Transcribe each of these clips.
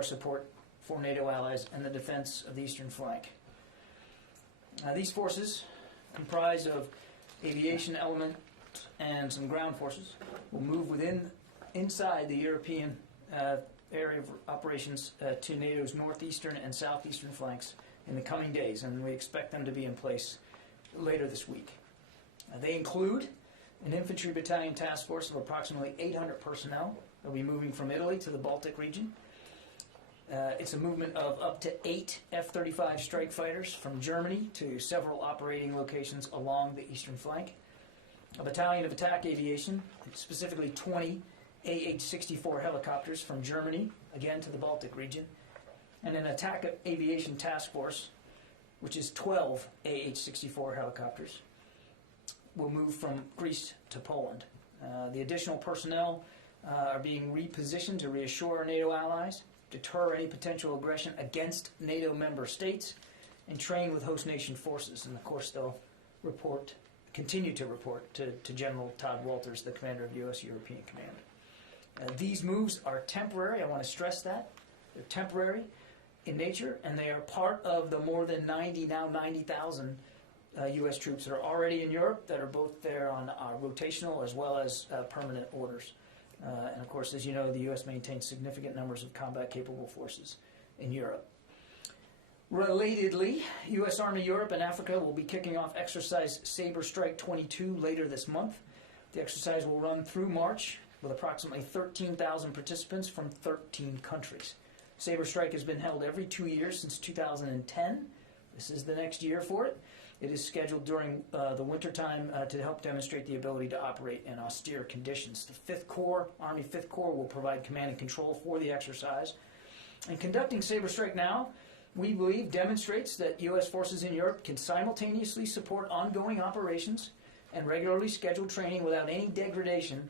our support for NATO allies and the defense of the eastern flank. These forces, comprised of aviation element and some ground forces, will move inside the European area of operations to NATO's northeastern and southeastern flanks in the coming days, and we expect them to be in place later this week. They include an infantry battalion task force of approximately 800 personnel. They'll be moving from Italy to the Baltic region. It's a movement of up to 8 F-35 strike fighters from Germany to several operating locations along the eastern flank. A battalion of attack aviation, specifically 20 AH-64 helicopters from Germany, again to the Baltic region. And an attack aviation task force, which is 12 AH-64 helicopters, will move from Greece to Poland. The additional personnel are being repositioned to reassure our NATO allies, deter any potential aggression against NATO member states, and train with host nation forces. And of course, they'll continue to report to General Todd Walters, the commander of U.S. European Command. These moves are temporary. I want to stress that. They're temporary in nature, and they are part of the more than 90,000 U.S. troops that are already in Europe that are both there on rotational as well as permanent orders. And of course, as you know, the U.S. maintains significant numbers of combat-capable forces in Europe. Relatedly, U.S. Army Europe and Africa will be kicking off Exercise Sabre Strike 22 later this month. The exercise will run through March with approximately 13,000 participants from 13 countries. Sabre Strike has been held every 2 years since 2010. This is the next year for it. It is scheduled during the wintertime to help demonstrate the ability to operate in austere conditions. The 5th Corps, Army 5th Corps, will provide command and control for the exercise. And conducting Sabre Strike now, we believe, demonstrates that U.S. forces in Europe can simultaneously support ongoing operations and regularly scheduled training without any degradation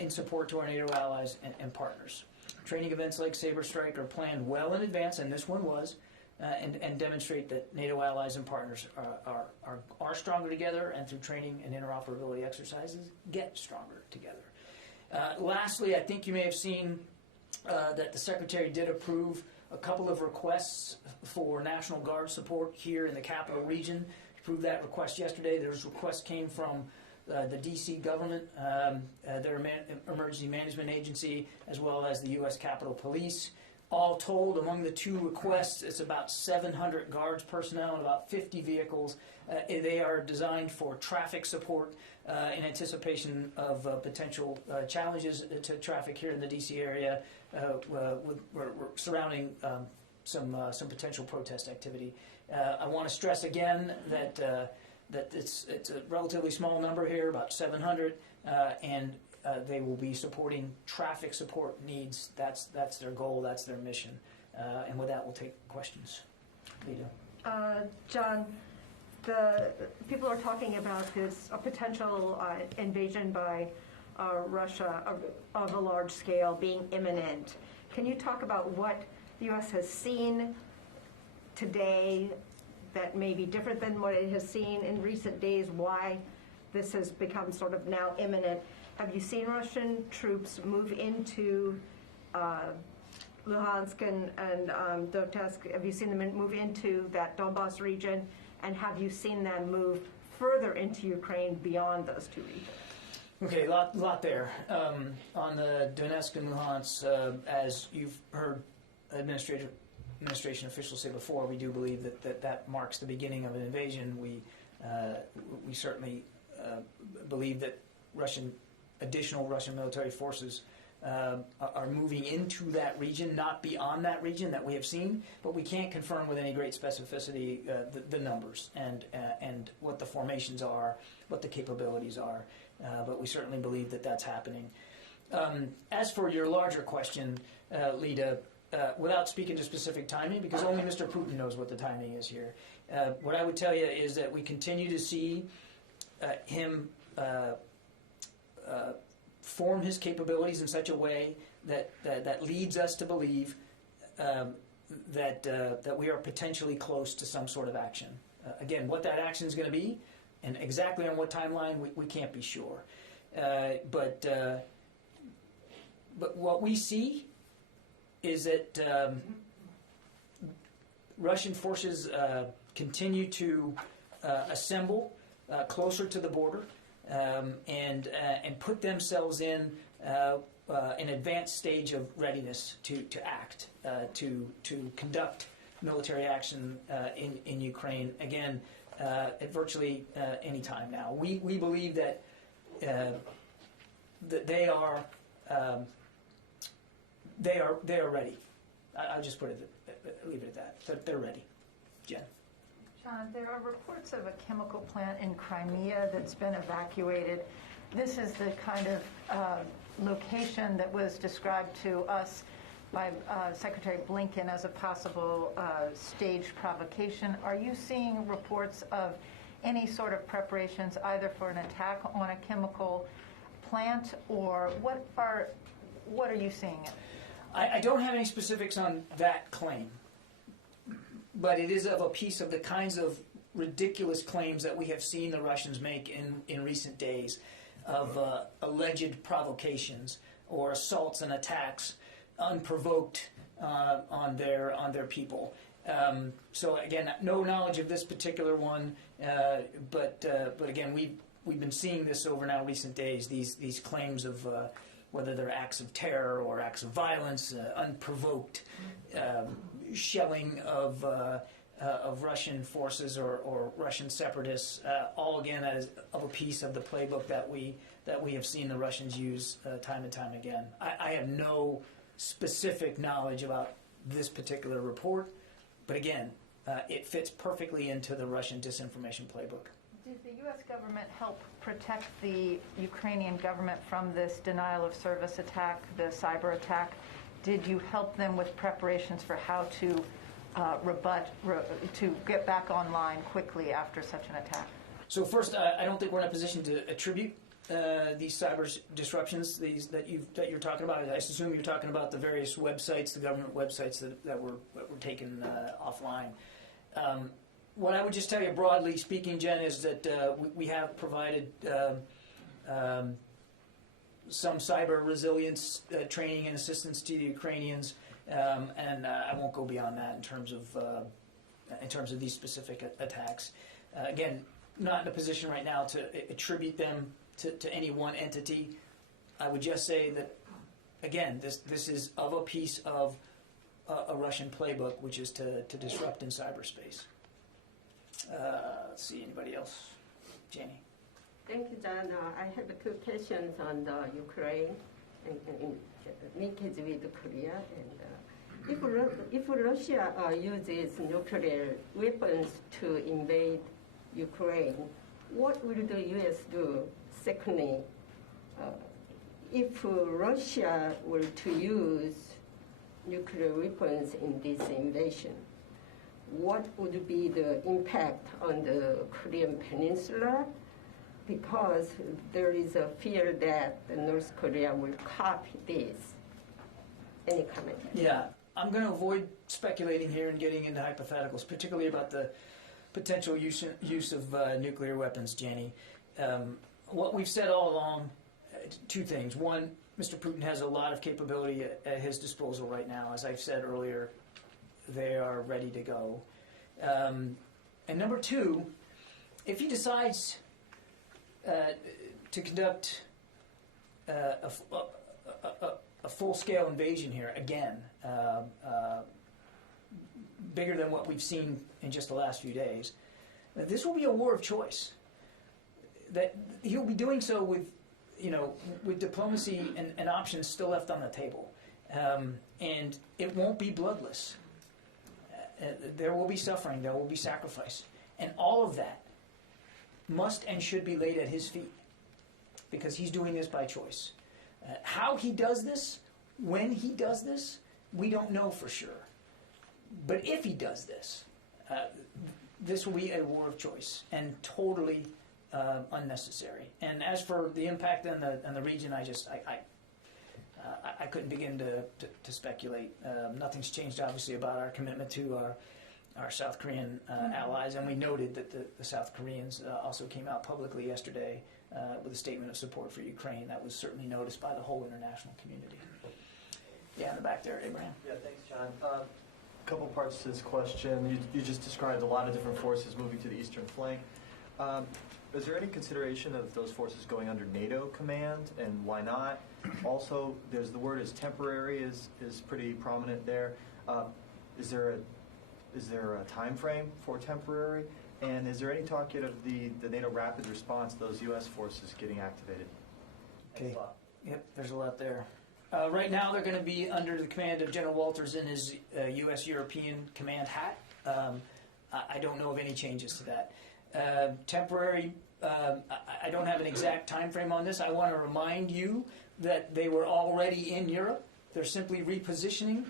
in support to our NATO allies and partners. Training events like Sabre Strike are planned well in advance, and this one was, and demonstrate that NATO allies and partners are stronger together, and through training and interoperability exercises get stronger together. Lastly, I think you may have seen that the Secretary did approve a couple of requests for National Guard support here in the capital region. He approved that request yesterday. Those requests came from the D.C. government, their emergency management agency, as well as the U.S. Capitol Police. All told, among the two requests, it's about 700 Guards personnel and about 50 vehicles. They are designed for traffic support in anticipation of potential challenges to traffic here in the D.C. area surrounding some potential protest activity. I want to stress again that it's a relatively small number here, about 700, and they will be supporting traffic support needs. That's their goal. That's their mission. And with that, we'll take questions. Lita. John, the people are talking about a potential invasion by Russia of a large scale being imminent. Can you talk about what the U.S. has seen today that may be different than what it has seen in recent days, why this has become sort of now imminent? Have you seen Russian troops move into Luhansk and Donetsk? Have you seen them move into that Donbass region? And have you seen them move further into Ukraine beyond those two regions? Okay, lot there. On the Donetsk and Luhansk, as you've heard administration officials say before, we do believe that marks the beginning of an invasion. We certainly believe that additional Russian military forces are moving into that region, not beyond that region that we have seen, but we can't confirm with any great specificity the numbers and what the formations are, what the capabilities are, but we certainly believe that that's happening. As for your larger question, Lita, without speaking to specific timing, because only Mr. Putin knows what the timing is here, what I would tell you is that we continue to see him form his capabilities in such a way that leads us to believe that we are potentially close to some sort of action. Again, what that action is going to be and exactly on what timeline, we can't be sure. But what we see is that Russian forces continue to assemble closer to the border and put themselves in an advanced stage of readiness to act, to conduct military action in Ukraine again at virtually any time now. We believe that they are ready. I'll just leave it at that. They're ready. Jen. John, there are reports of a chemical plant in Crimea that's been evacuated. This is the kind of location that was described to us by Secretary Blinken as a possible staged provocation. Are you seeing reports of any sort of preparations either for an attack on a chemical plant, or what are you seeing? I don't have any specifics on that claim, but it is of a piece of the kinds of ridiculous claims that we have seen the Russians make in recent days of alleged provocations or assaults and attacks unprovoked on their people. So again, no knowledge of this particular one, but again, we've been seeing this over now recent days. These claims of whether they're acts of terror or acts of violence, unprovoked shelling of Russian forces or Russian separatists, all again as of a piece of the playbook that we have seen the Russians use time and time again. I have no specific knowledge about this particular report, but again, it fits perfectly into the Russian disinformation playbook. Did the U.S. government help protect the Ukrainian government from this denial of service attack, the cyber attack? Did you help them with preparations for how to to get back online quickly after such an attack? So first, I don't think we're in a position to attribute these cyber disruptions that you're talking about. I assume you're talking about the various websites, the government websites that were taken offline. What I would just tell you, broadly speaking, Jen, is that we have provided some cyber resilience training and assistance to the Ukrainians, and I won't go beyond that in terms of these specific attacks. Again, not in a position right now to attribute them to any one entity. I would just say that, again, this is of a piece of a Russian playbook, which is to disrupt in cyberspace. Let's see, anybody else? Janie. Thank you, John. I have two questions on the Ukraine and linkage with Korea. And if Russia uses nuclear weapons to invade Ukraine, what will the U.S. do? Secondly, if Russia were to use nuclear weapons in this invasion, what would be the impact on the Korean Peninsula? Because there is a fear that North Korea will copy this. Any comment? Yeah, I'm going to avoid speculating here and getting into hypotheticals, particularly about the potential use of nuclear weapons, Janie. What we've said all along, two things. One, Mr. Putin has a lot of capability at his disposal right now. As I've said earlier, they are ready to go. And number two, if he decides to conduct a full-scale invasion here, again, bigger than what we've seen in just the last few days, this will be a war of choice. That he'll be doing so with diplomacy and options still left on the table. And it won't be bloodless. There will be suffering, there will be sacrifice. And all of that must and should be laid at his feet, because he's doing this by choice. How he does this, when he does this, we don't know for sure. But if he does this, this will be a war of choice and totally unnecessary. And as for the impact on the region, I couldn't begin to speculate. Nothing's changed, obviously, about our commitment to our South Korean allies, and we noted that the South Koreans also came out publicly yesterday with a statement of support for Ukraine. That was certainly noticed by the whole international community. Yeah, in the back there, Abraham. Yeah, thanks, John. A couple parts to this question. You just described a lot of different forces moving to the eastern flank. Is there any consideration of those forces going under NATO command, and why not? Also, there's the word is temporary is pretty prominent there. Is there a time frame for temporary? And is there any talk yet of the NATO rapid response, those U.S. forces getting activated? Okay. Yep, there's a lot there. Right now, they're going to be under the command of General Walters in his U.S. European command hat. I don't know of any changes to that. Temporary, I don't have an exact time frame on this. I want to remind you that they were already in Europe. They're simply repositioning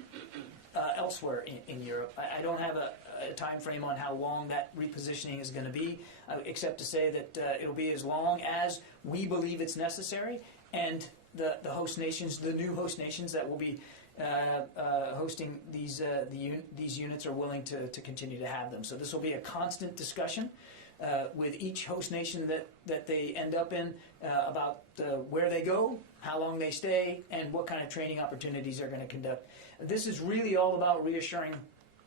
elsewhere in Europe. I don't have a time frame on how long that repositioning is going to be, except to say that it'll be as long as we believe it's necessary, and the host nations, the new host nations that will be hosting these units are willing to continue to have them. So this will be a constant discussion with each host nation that they end up in about where they go, how long they stay, and what kind of training opportunities they're going to conduct. This is really all about reassuring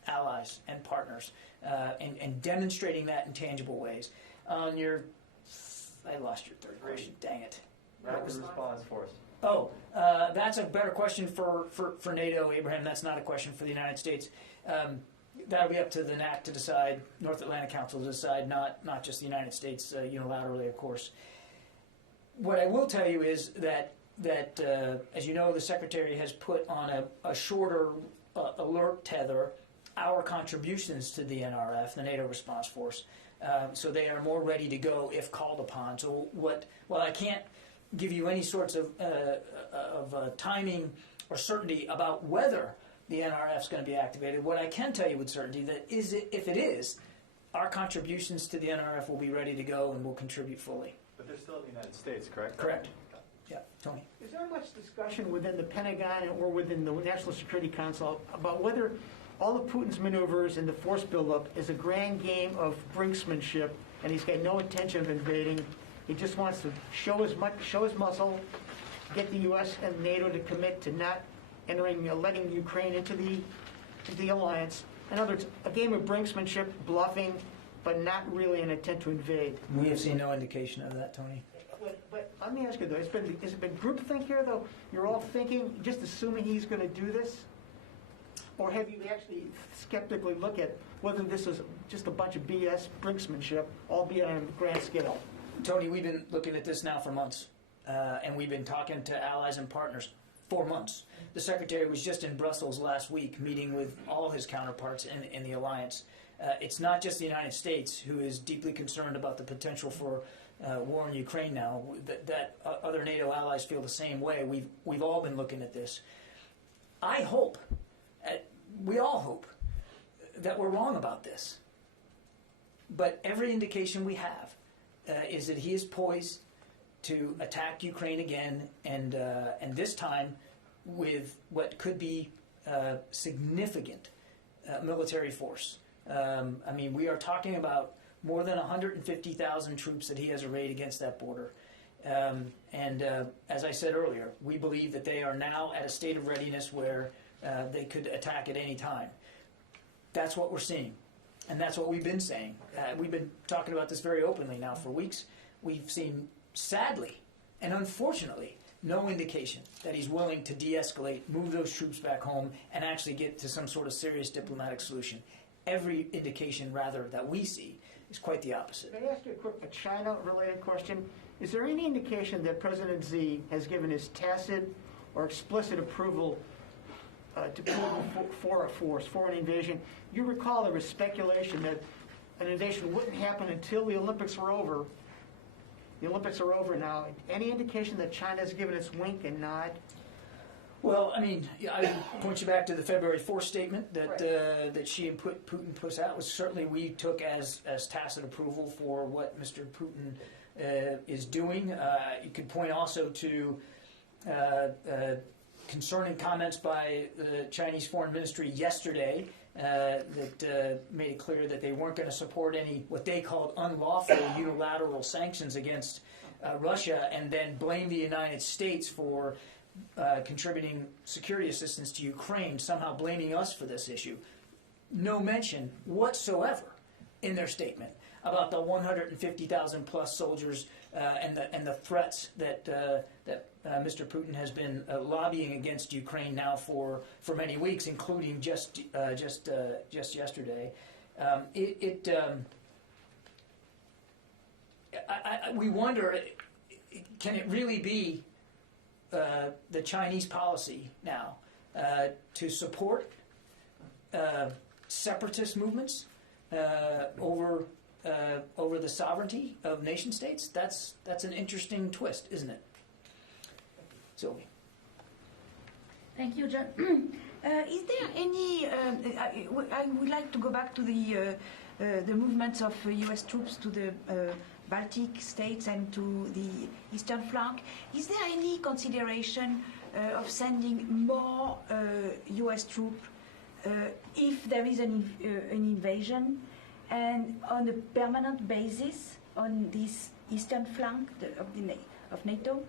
allies and partners and demonstrating that in tangible ways. On your, I lost your third question. Dang it. Rapid response force. Oh, that's a better question for NATO, Abraham. That's not a question for the United States. That'll be up to the NAC to decide, North Atlantic Council to decide, not just the United States unilaterally, of course. What I will tell you is that as you know, the Secretary has put on a shorter alert tether our contributions to the NRF, the NATO Response Force, so they are more ready to go if called upon. So while I can't give you any sorts of timing or certainty about whether the NRF is going to be activated, what I can tell you with certainty that is, if it is, our contributions to the NRF will be ready to go and will contribute fully. But they're still in the United States, correct? Correct. Yeah, Tony. Is there much discussion within the Pentagon or within the National Security Council about whether all of Putin's maneuvers and the force buildup is a grand game of brinksmanship, and he's got no intention of invading? He just wants to show his muscle, get the U.S. and NATO to commit to not letting Ukraine into the alliance. In other words, a game of brinksmanship, bluffing, but not really an intent to invade. We have seen no indication of that, Tony. But let me ask you though, has it been groupthink here though? You're all thinking, just assuming he's going to do this? Or have you actually skeptically looked at whether this is just a bunch of BS brinksmanship, albeit on a grand scale? Tony, we've been looking at this now for months, and we've been talking to allies and partners for months. The Secretary was just in Brussels last week meeting with all his counterparts in the alliance. It's not just the United States who is deeply concerned about the potential for war in Ukraine now. That other NATO allies feel the same way. We've all been looking at this. I hope, we all hope, that we're wrong about this. But every indication we have is that he is poised to attack Ukraine again, and this time with what could be significant military force. I mean, we are talking about more than 150,000 troops that he has arrayed against that border. As I said earlier, we believe that they are now at a state of readiness where they could attack at any time. That's what we're seeing. And that's what we've been saying. We've been talking about this very openly now for weeks. We've seen, sadly and unfortunately, no indication that he's willing to de-escalate, move those troops back home, and actually get to some sort of serious diplomatic solution. Every indication, rather, that we see is quite the opposite. May I ask you a China-related question? Is there any indication that President Xi has given his tacit or explicit approval to Putin for a force, for an invasion? You recall there was speculation that an invasion wouldn't happen until the Olympics were over. The Olympics are over now. Any indication that China's given its wink and nod? Well, I mean, I would point you back to the February 4th statement that that Xi and Putin put out. Was certainly we took as tacit approval for what Mr. Putin is doing. You could point also to concerning comments by the Chinese Foreign Ministry yesterday that made it clear that they weren't going to support any what they called unlawful unilateral sanctions against Russia, and then blame the United States for contributing security assistance to Ukraine, somehow blaming us for this issue. No mention whatsoever in their statement about the 150,000 plus soldiers and the threats that Mr. Putin has been lobbying against Ukraine now for many weeks, including just yesterday. We wonder, can it really be the Chinese policy now to support separatist movements over the sovereignty of nation states? That's an interesting twist, isn't it? Sylvie. Thank you, John. Is there any? I would like to go back to the movements of U.S. troops to the Baltic states and to the eastern flank. Is there any consideration of sending more U.S. troops if there is an invasion, and on a permanent basis on this eastern flank of NATO?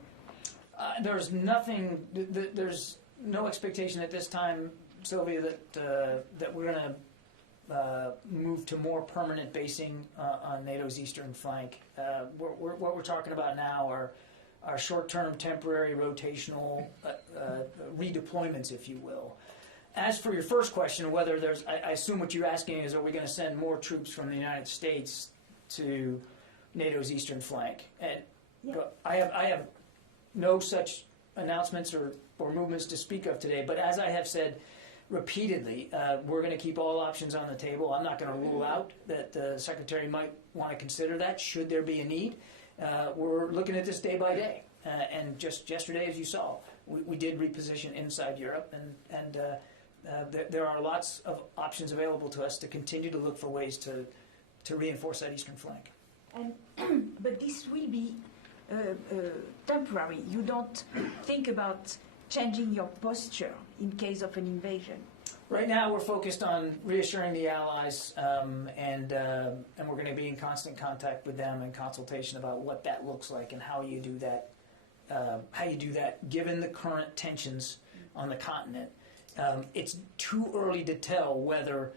There's nothing. There's no expectation at this time, Sylvia, that we're going to move to more permanent basing on NATO's eastern flank. What we're talking about now are short-term, temporary, rotational redeployments, if you will. As for your first question, whether there's, I assume what you're asking is, are we going to send more troops from the United States to NATO's eastern flank? And but I have no such announcements or movements to speak of today. But as I have said repeatedly, we're going to keep all options on the table. I'm not going to rule out that the Secretary might want to consider that should there be a need. We're looking at this day by day. And just yesterday, as you saw, we did reposition inside Europe, and there are lots of options available to us to continue to look for ways to reinforce that eastern flank. But this will be temporary. You don't think about changing your posture in case of an invasion? Right now, we're focused on reassuring the allies, and we're going to be in constant contact with them and consultation about what that looks like and how you do that. Given the current tensions on the continent, it's too early to tell whether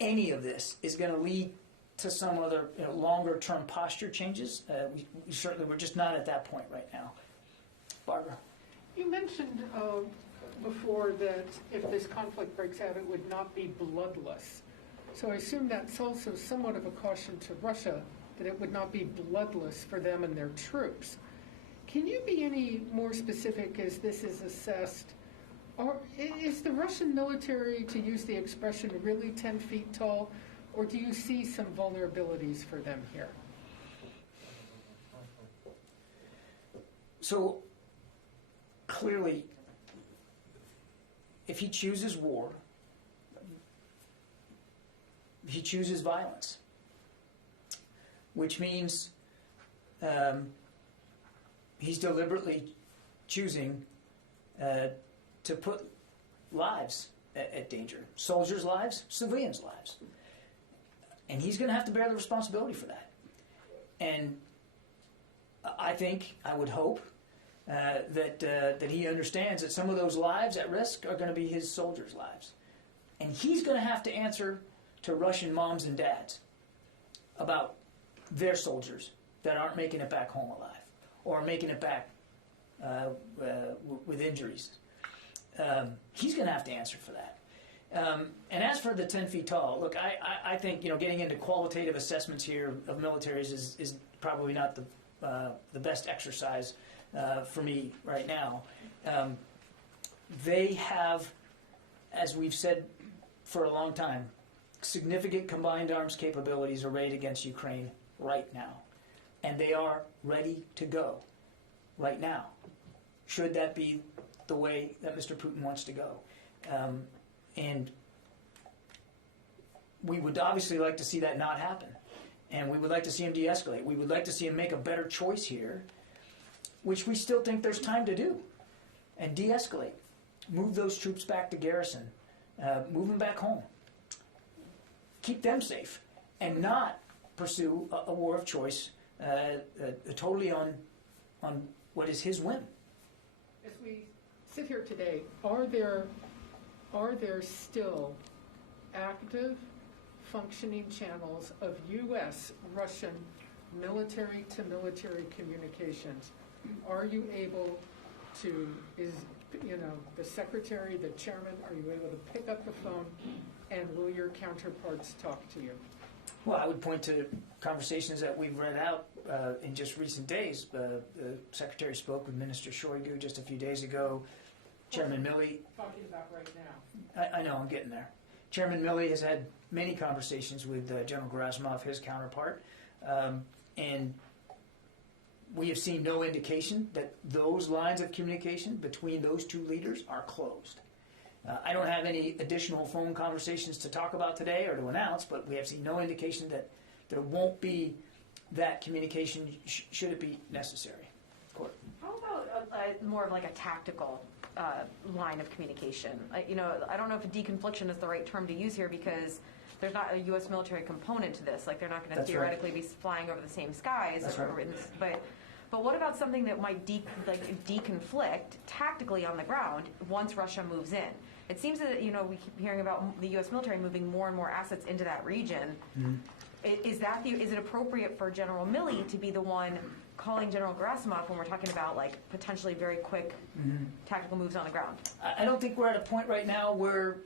any of this is going to lead to some other longer-term posture changes. We're just not at that point right now. Barbara. You mentioned before that if this conflict breaks out, it would not be bloodless. So I assume that's also somewhat of a caution to Russia that it would not be bloodless for them and their troops. Can you be any more specific as this is assessed? Or is the Russian military, to use the expression, really 10 feet tall? Or do you see some vulnerabilities for them here? So, clearly, if he chooses war, he chooses violence, which means he's deliberately choosing to put lives at danger, soldiers' lives, civilians' lives. And he's going to have to bear the responsibility for that. And I would hope that he understands that some of those lives at risk are going to be his soldiers' lives. And he's going to have to answer to Russian moms and dads about their soldiers that aren't making it back home alive or making it back with injuries. He's going to have to answer for that. And as for the 10 feet tall, look, I think getting into qualitative assessments here of militaries is probably not the best exercise for me right now. They have, as we've said for a long time, significant combined arms capabilities arrayed against Ukraine right now. And they are ready to go right now, should that be the way that Mr. Putin wants to go. And we would obviously like to see that not happen. And we would like to see him de-escalate. We would like to see him make a better choice here, which we still think there's time to do, and de-escalate. Move those troops back to garrison. Move them back home. Keep them safe, and not pursue a war of choice totally on what is his whim. As we sit here today, are there still active, functioning channels of U.S. Russian military-to-military communications? Are you able to, the secretary, the chairman, are you able to pick up the phone, and will your counterparts talk to you? Well, I would point to conversations that we've read out in just recent days. The secretary spoke with Minister Shoigu just a few days ago. Chairman Milley. Talking about right now. I know, I'm getting there. Chairman Milley has had many conversations with General Gerasimov, his counterpart, and we have seen no indication that those lines of communication between those two leaders are closed. I don't have any additional phone conversations to talk about today or to announce, but we have seen no indication that there won't be that communication should it be necessary. Court. How about more of like a tactical line of communication? I don't know if deconfliction is the right term to use here because there's not a U.S. military component to this. Like they're not going to theoretically be flying over the same skies. That's right. But what about something that might deconflict tactically on the ground once Russia moves in? It seems that we keep hearing about the U.S. military moving more and more assets into that region. Mm-hmm. Is it appropriate for General Milley to be the one calling General Gerasimov when we're talking about potentially very quick tactical moves on the ground? I don't think we're at a point right now where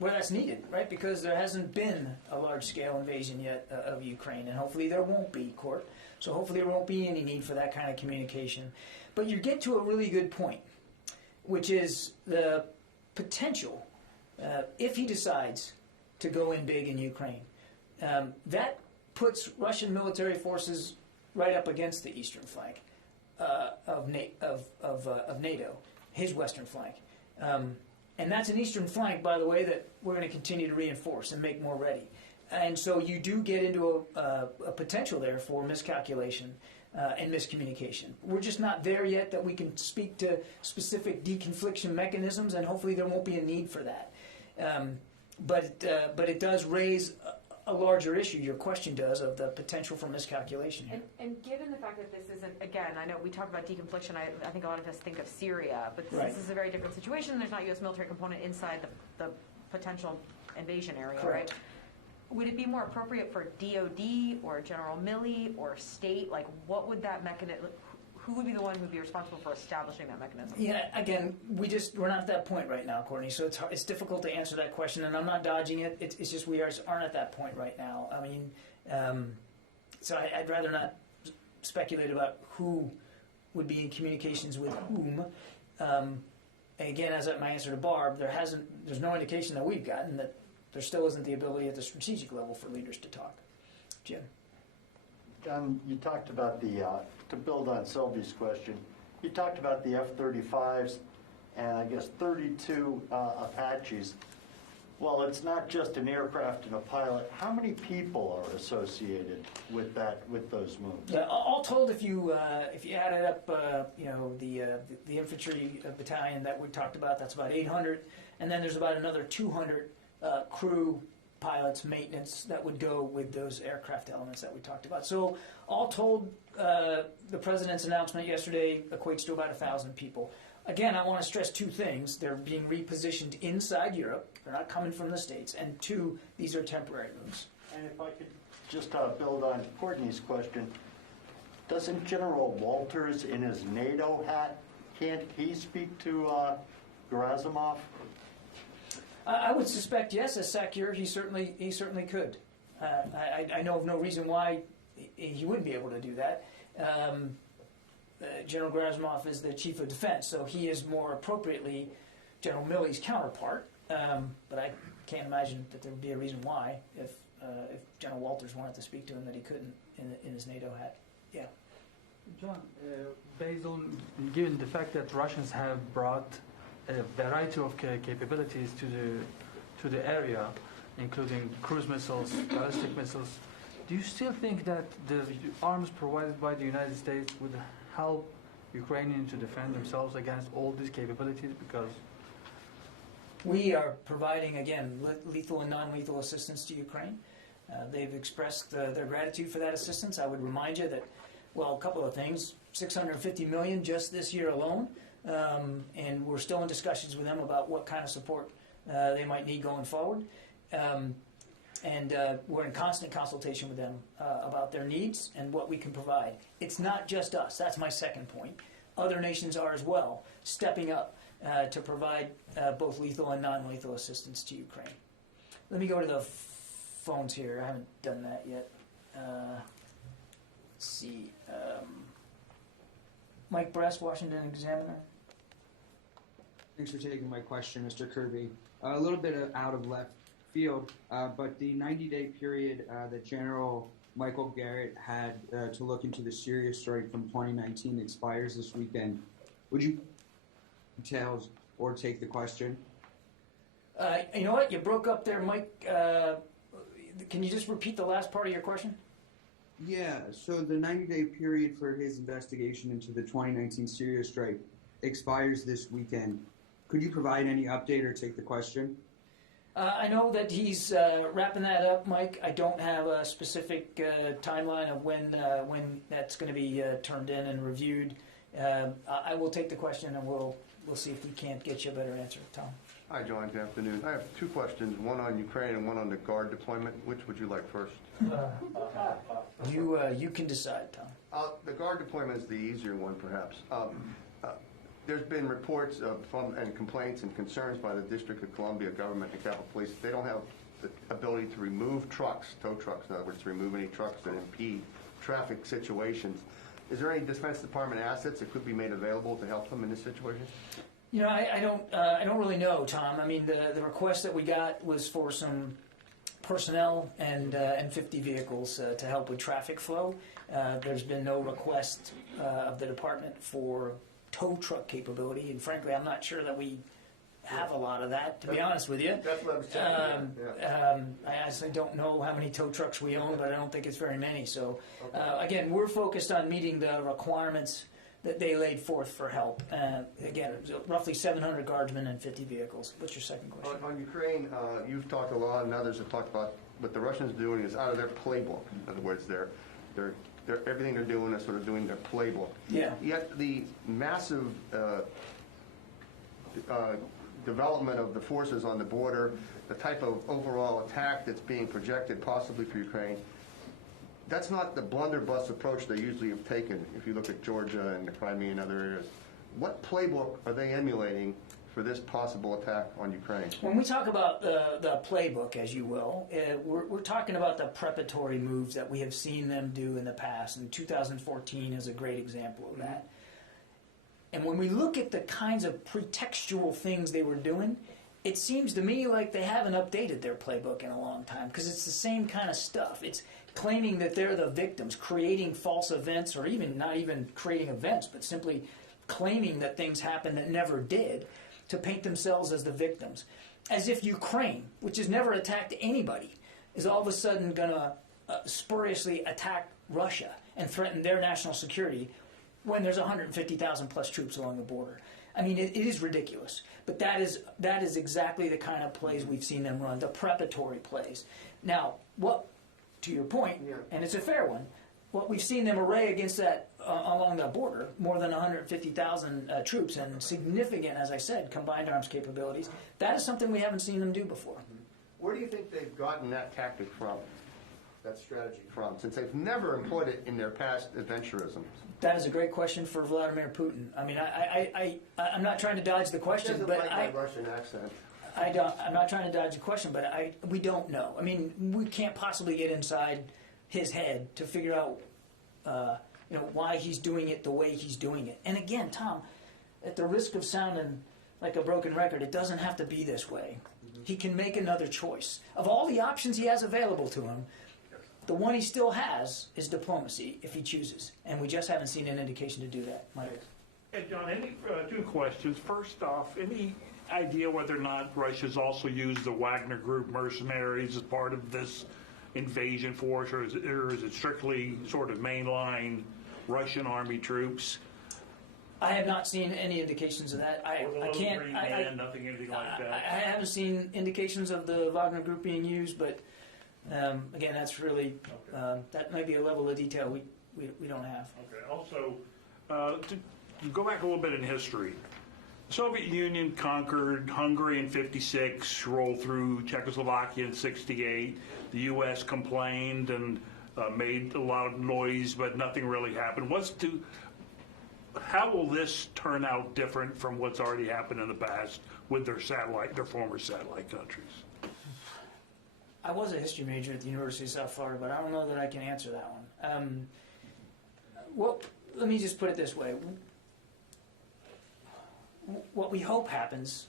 that's needed, right? Because there hasn't been a large-scale invasion yet of Ukraine, and hopefully there won't be, Court. So hopefully there won't be any need for that kind of communication. But you get to a really good point, which is the potential, if he decides to go in big in Ukraine, that puts Russian military forces right up against the eastern flank of NATO, his western flank. And that's an eastern flank, by the way, that we're going to continue to reinforce and make more ready. And so you do get into a potential there for miscalculation and miscommunication. We're just not there yet that we can speak to specific deconfliction mechanisms, and hopefully there won't be a need for that. But it does raise a larger issue, your question does, of the potential for miscalculation here. And given the fact that this isn't, again, I know we talk about deconfliction, I think a lot of us think of Syria, but this is a very different situation. There's not a U.S. military component inside the potential invasion area, correct. Right? Would it be more appropriate for DOD or General Milley or state? What would that mechanism, who would be the one who would be responsible for establishing that mechanism? Yeah, again, we're not at that point right now, Courtney, so it's difficult to answer that question, and I'm not dodging it. It's just we aren't at that point right now. I mean, so I'd rather not speculate about who would be in communications with whom. And again, as my answer to Barb, there's no indication that we've gotten that there still isn't the ability at the strategic level for leaders to talk. Jim? John, you talked about to build on Sylvie's question, you talked about the F-35s and I guess 32 Apaches. Well, it's not just an aircraft and a pilot. How many people are associated with those moves? Yeah, all told, if you added up, the infantry battalion that we talked about, that's about 800, and then there's about another 200 crew, pilots, maintenance that would go with those aircraft elements that we talked about. So all told, the president's announcement yesterday equates to about 1,000 people. Again, I want to stress two things. They're being repositioned inside Europe. They're not coming from the States. And two, these are temporary moves. And if I could just build on Courtney's question, doesn't General Walters in his NATO hat, can't he speak to Gerasimov? I would suspect yes, as SACEUR, he certainly could. I know of no reason why he wouldn't be able to do that. General Gerasimov is the chief of defense, so he is more appropriately General Milley's counterpart. But I can't imagine that there would be a reason why, if General Walters wanted to speak to him, that he couldn't in his NATO hat. Yeah. John, based on given the fact that Russians have brought a variety of capabilities to the area, including cruise missiles, ballistic missiles, do you still think that the arms provided by the United States would help Ukrainians to defend themselves against all these capabilities? Because we are providing, again, lethal and non-lethal assistance to Ukraine. They've expressed their gratitude for that assistance. I would remind you that, well, a couple of things, $650 million just this year alone and we're still in discussions with them about what kind of support they might need going forward. And we're in constant consultation with them about their needs and what we can provide. It's not just us. That's my second point. Other nations are as well, stepping up to provide both lethal and non-lethal assistance to Ukraine. Let me go to the phones here. I haven't done that yet. Let's see. Mike Bress, Washington Examiner. Thanks for taking my question, Mr. Kirby. A little bit out of left field, but the 90-day period that General Michael Garrett had to look into the Syria strike from 2019 expires this weekend. Would you details or take the question? You know what? You broke up there, Mike. Can you just repeat the last part of your question? Yeah, so the 90-day period for his investigation into the 2019 Syria strike expires this weekend. Could you provide any update or take the question? I know that he's wrapping that up, Mike. I don't have a specific timeline of when that's going to be turned in and reviewed. I will take the question and we'll see if we can't get you a better answer, Tom. Hi, John. Good afternoon. I have two questions, one on Ukraine and one on the Guard deployment. Which would you like first? You can decide, Tom. The Guard deployment is the easier one, perhaps. There's been reports and complaints and concerns by the District of Columbia government and Capitol Police. They don't have the ability to remove trucks, tow trucks, in other words, to remove any trucks that impede traffic situations. Is there any Defense Department assets that could be made available to help them in this situation? You know, I don't really know, Tom. I mean, the request that we got was for some personnel and 50 vehicles to help with traffic flow. There's been no request of the department for tow truck capability, and frankly, I'm not sure that we have a lot of that, to be honest with you. That's what I was checking. I honestly don't know how many tow trucks we own, but I don't think it's very many. So, again, we're focused on meeting the requirements that they laid forth for help. Again, roughly 700 guardsmen and 50 vehicles. What's your second question? On Ukraine, you've talked a lot, and others have talked about what the Russians are doing is out of their playbook. In other words, everything they're doing is sort of doing their playbook. Yeah. Yet the massive development of the forces on the border, the type of overall attack that's being projected possibly for Ukraine, that's not the blunderbuss approach they usually have taken. If you look at Georgia and the Crimea and other areas, what playbook are they emulating for this possible attack on Ukraine? When we talk about the playbook, as you will, we're talking about the preparatory moves that we have seen them do in the past, and 2014 is a great example of that. And when we look at the kinds of pretextual things they were doing, it seems to me like they haven't updated their playbook in a long time, because it's the same kind of stuff. It's claiming that they're the victims, creating false events, or even not even creating events, but simply claiming that things happened that never did, to paint themselves as the victims. As if Ukraine, which has never attacked anybody, is all of a sudden going to spuriously attack Russia and threaten their national security when there's 150,000 plus troops along the border. I mean, it is ridiculous. But that is exactly the kind of plays we've seen them run, the preparatory plays. Now, what, to your point, and it's a fair one, what we've seen them array against that along the border, more than 150,000 troops and significant, as I said, combined arms capabilities, that is something we haven't seen them do before. Where do you think they've gotten that tactic from, that strategy from, since they've never employed it in their past adventurisms? That is a great question for Vladimir Putin. I mean, I'm not trying to dodge the question, but my Russian accent. I'm not trying to dodge the question, but we don't know. I mean, we can't possibly get inside his head to figure out, why he's doing it the way he's doing it. And again, Tom, at the risk of sounding like a broken record, it doesn't have to be this way. Mm-hmm. He can make another choice. Of all the options he has available to him, the one he still has is diplomacy, if he chooses. And we just haven't seen an indication to do that. Mike? And John, two questions. First off, any idea whether or not Russia's also used the Wagner Group mercenaries as part of this invasion force, or is it strictly sort of mainline Russian army troops? I have not seen any indications of that. I can't. Nothing, anything like that. I haven't seen indications of the Wagner Group being used, but again, that's really that might be a level of detail we don't have. Okay. Also, to go back a little bit in history, Soviet Union conquered Hungary in '56, rolled through Czechoslovakia in '68. The U.S. complained and made a lot of noise, but nothing really happened. How will this turn out different from what's already happened in the past with their former satellite countries? I was a history major at the University of South Florida, but I don't know that I can answer that one. Well, let me just put it this way. What we hope happens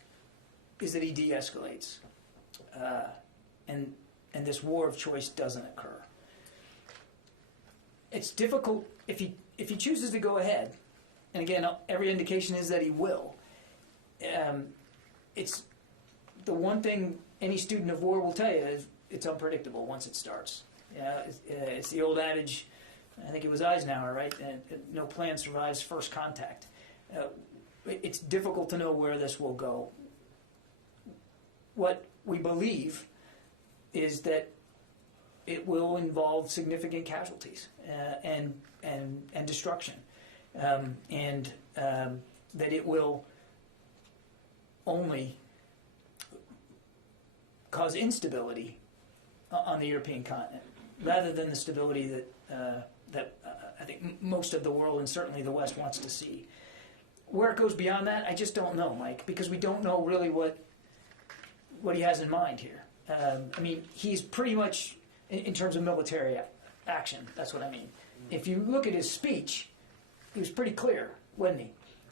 is that he de-escalates, and this war of choice doesn't occur. It's difficult if he chooses to go ahead, and again, every indication is that he will. It's the one thing any student of war will tell you is it's unpredictable once it starts. It's the old adage. I think it was Eisenhower, right? No plan survives first contact. It's difficult to know where this will go. What we believe is that it will involve significant casualties and destruction, and that it will only cause instability on the European continent, rather than the stability that I think most of the world and certainly the West wants to see. Where it goes beyond that, I just don't know, Mike, because we don't know really what he has in mind here. I mean, he's pretty much, in terms of military action, that's what I mean. If you look at his speech, he was pretty clear, wasn't he,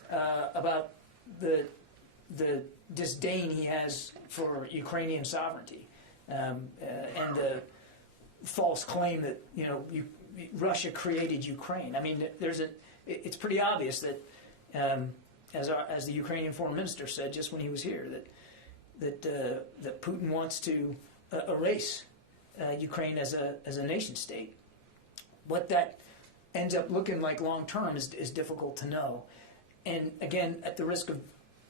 about the disdain he has for Ukrainian sovereignty, and the false claim that Russia created Ukraine. I mean, it's pretty obvious that, as the Ukrainian foreign minister said just when he was here, that Putin wants to erase Ukraine as a nation state. What that ends up looking like long term is difficult to know. And again, at the risk of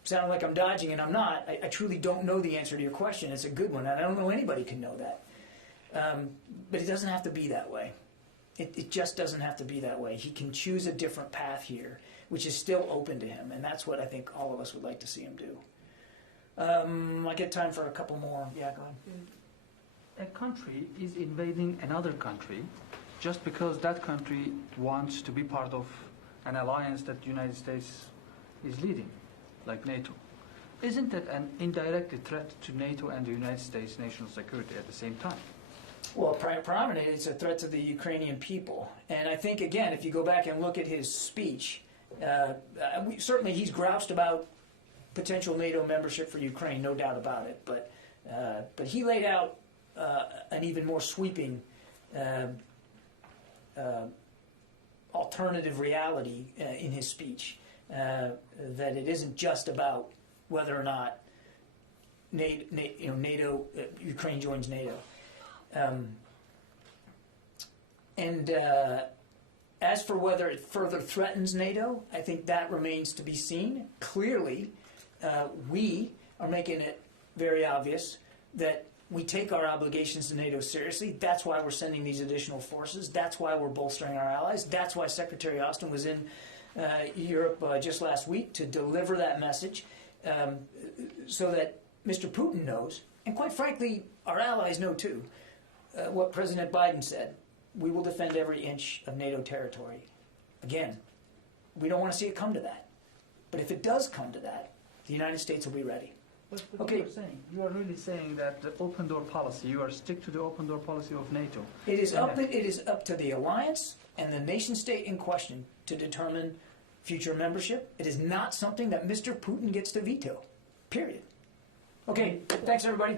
sounding like I'm dodging, and I'm not, I truly don't know the answer to your question. It's a good one, and I don't know anybody can know that. But it doesn't have to be that way. It just doesn't have to be that way. He can choose a different path here, which is still open to him, and that's what I think all of us would like to see him do. I get time for a couple more. Yeah, go ahead. A country is invading another country just because that country wants to be part of an alliance that the United States is leading, like NATO. Isn't that an indirect threat to NATO and the United States' national security at the same time? Well, predominantly, it's a threat to the Ukrainian people. And I think, again, if you go back and look at his speech, certainly he's groused about potential NATO membership for Ukraine, no doubt about it. But he laid out an even more sweeping alternative reality in his speech, that it isn't just about whether or not NATO, Ukraine joins NATO. As for whether it further threatens NATO, I think that remains to be seen. Clearly, we are making it very obvious that we take our obligations to NATO seriously. That's why we're sending these additional forces. That's why we're bolstering our allies. That's why Secretary Austin was in Europe just last week to deliver that message, so that Mr. Putin knows, and quite frankly, our allies know too, what President Biden said. We will defend every inch of NATO territory. Again, we don't want to see it come to that. But if it does come to that, the United States will be ready. But okay. You are really saying that the open door policy, you are stick to the open door policy of NATO. It is up to the alliance and the nation state in question to determine future membership. It is not something that Mr. Putin gets to veto. Period. Okay, thanks everybody.